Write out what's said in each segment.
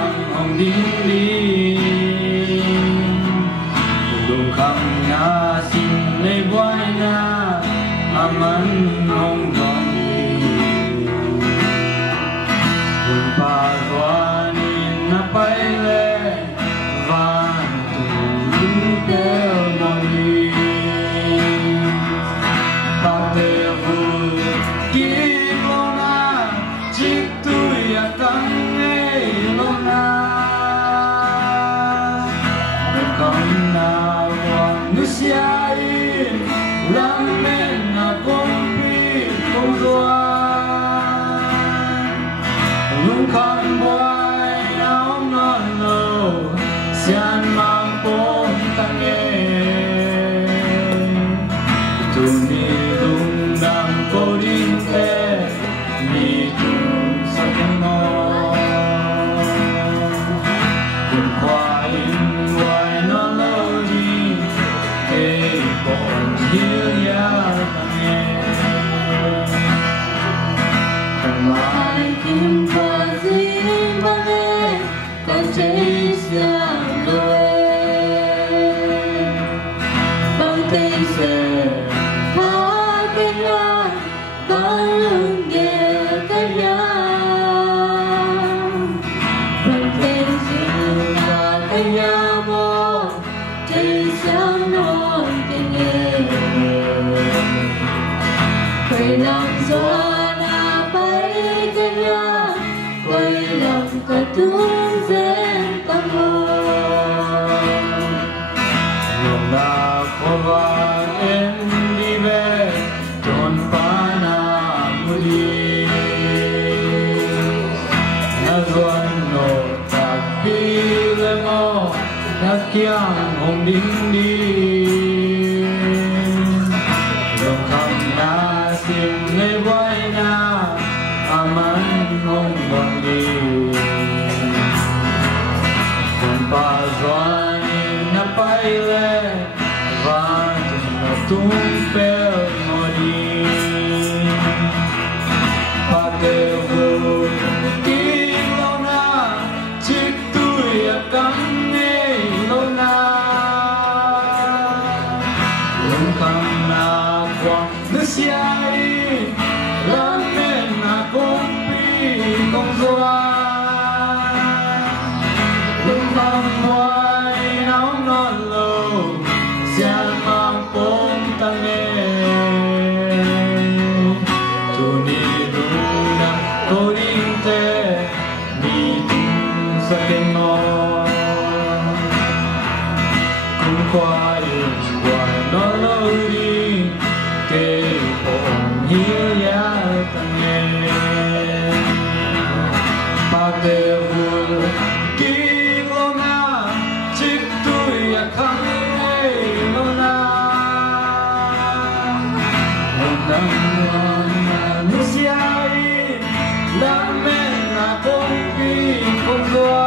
giang hồng đinh đinh đủ khắp na xin lấy vai na aman hồng đòn đi hùng pa doanin na paile van tu intel moni pate vu kilona chitu ya tange lona con nào nu siai lam men na kompi kozwa lung kan boy nào non lo sian mang pon tange tu ni lung dam ko din te ni tu sa mo kun kwa in wai no lo di e bon hiu ya tange Mai kim qua duyên băng em còn cháy giang đôi băng tay sẽ phá cái ra băng lưng ghé cái ra băng tay sẽ là cái ra mô cháy giang non cái nghề quay lòng gió quay lòng cả tuôn rèn tâm hồn lòng na có va em đi về tròn pa na mudi na doan no tak pi le mo na kiang hồng đinh đi lòng khăm na sim le vai na aman hồng bang đi con pa doanin na paile van na tum pel mori pate vu kilona chik tu ya kam ne lona lung kam na kwang nu siai lam men na kompi kong zoa lung kam hoài náo non lo sian mang pom tange tu ni lung na ko ding te ni tu sa ken mo kun khoai hoài no lo di ke pom hiu ya tange pate vu kilona chik tu ya khang ei lona nam na nu siai lam men na kompi kozwa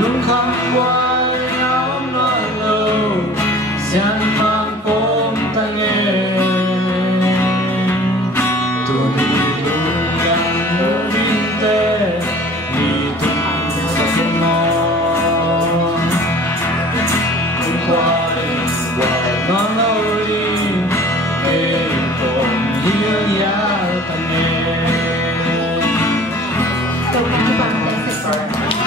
lung kham wai naom no lo sian mang pom tange tu ni lung yang no din te ni tu sa mo kun kwai wa no lo di e kon hiu ya tange câu hát vang để sạch